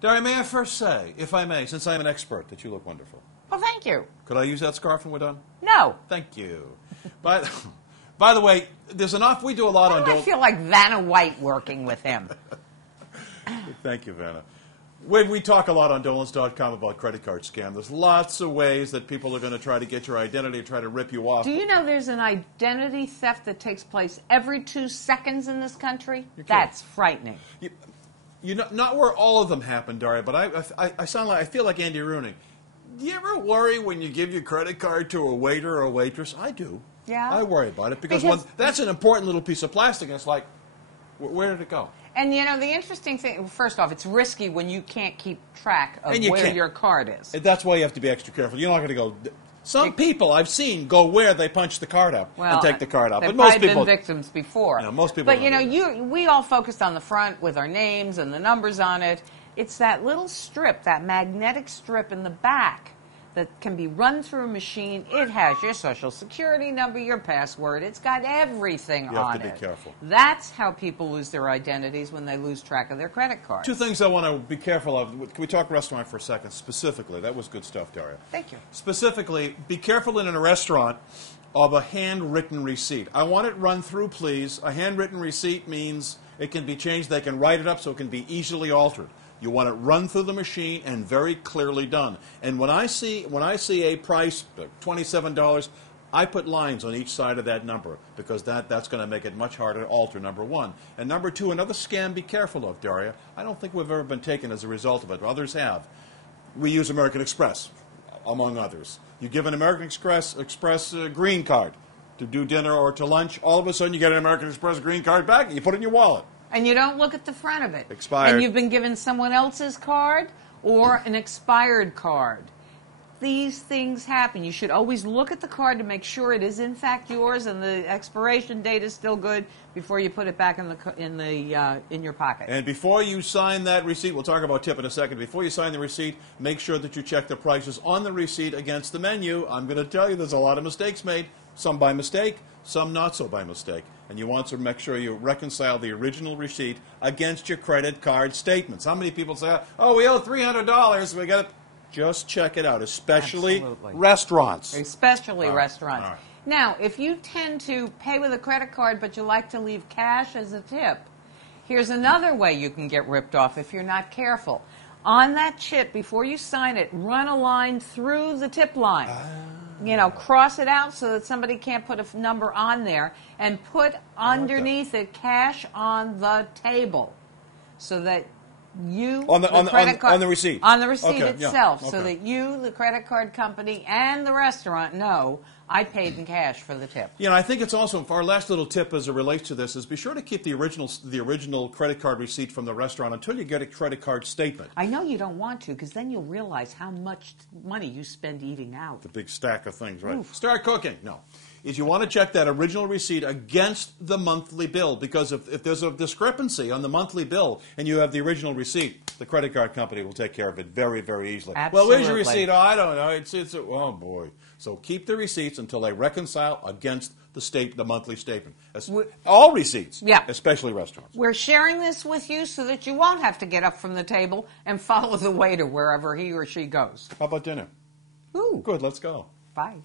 Daria, may I first say, if I may, since I'm an expert, that you look wonderful. Well, thank you. Could I use that scarf when we're done? No. Thank you. By the way, there's enough. We do a lot on. I feel like Vanna White working with him. Thank you, Vanna. We talk a lot on Dolans.com about credit card scam. There's lots of ways that people are going to try to get your identity, try to rip you off. Do you know there's an identity theft that takes place every 2 seconds in this country? That's frightening. You know, not where all of them happen, Daria, but I feel like Andy Rooney. Do you ever worry when you give your credit card to a waiter or a waitress? I do. Yeah. I worry about it because that's an important little piece of plastic, and it's like, where did it go? And, you know, the interesting thing, first off, it's risky when you can't keep track of where your card is. And that's why you have to be extra careful. You're not going to go... Some people I've seen go where they punch the card up and take the card out. They've but most people been victims before. Yeah, most people. But, you know, we all focused on the front with our names and the numbers on it. It's that little strip, that magnetic strip in the back that can be run through a machine. It has your social security number, your password. It's got everything on it. You have to be careful. That's how people lose their identities when they lose track of their credit cards. 2 things I want to be careful of. Can we talk restaurant for a second? Specifically, that was good stuff, Daria. Thank you. Specifically, be careful in a restaurant of a handwritten receipt. I want it run through, please. A handwritten receipt means it can be changed. They can write it up so it can be easily altered. You want it run through the machine and very clearly done. And when I see a price, $27, I put lines on each side of that number because that's going to make it much harder to alter, number one. And number two, another scam be careful of, Daria. I don't think we've ever been taken as a result of it. Others have. We use American Express, among others. You give an American Express green card to do dinner or to lunch. All of a sudden, you get an American Express green card back and you put it in your wallet. And you don't look at the front of it. Expired. And you've been given someone else's card or an expired card. These things happen. You should always look at the card to make sure it is in fact yours and the expiration date is still good before you put it back in your pocket. And before you sign that receipt, we'll talk about tip in a second. Before you sign the receipt, make sure that you check the prices on the receipt against the menu. I'm going to tell you there's a lot of mistakes made, some by mistake, some not so by mistake. And you want to make sure you reconcile the original receipt against your credit card statements. How many people say, oh, we owe $300, we got to... Just check it out, especially restaurants. Especially restaurants. All right. Now, if you tend to pay with a credit card but you like to leave cash as a tip, here's another way you can get ripped off if you're not careful. On that chip, before you sign it, run a line through the tip line. You know, cross it out so that somebody can't put a number on there, and put underneath it cash on the table so that you, on the receipt. On the receipt okay, itself, yeah, okay. so that you, the credit card company, and the restaurant know I paid in cash for the tip. You know, I think it's also, our last little tip as it relates to this is be sure to keep the original credit card receipt from the restaurant until you get a credit card statement. I know you don't want to, because then you'll realize how much money you spend eating out. The big stack of things, right? Oof. Start cooking. No. Is you want to check that original receipt against the monthly bill, because if there's a discrepancy on the monthly bill and you have the original receipt, the credit card company will take care of it very, very easily. Absolutely. Well, where's your receipt? Oh, I don't know. Oh, boy. So keep the receipts until they reconcile against the monthly statement. All receipts, especially restaurants. We're sharing this with you so that you won't have to get up from the table and follow the waiter wherever he or she goes. How about dinner? Ooh. Good, let's go. Bye.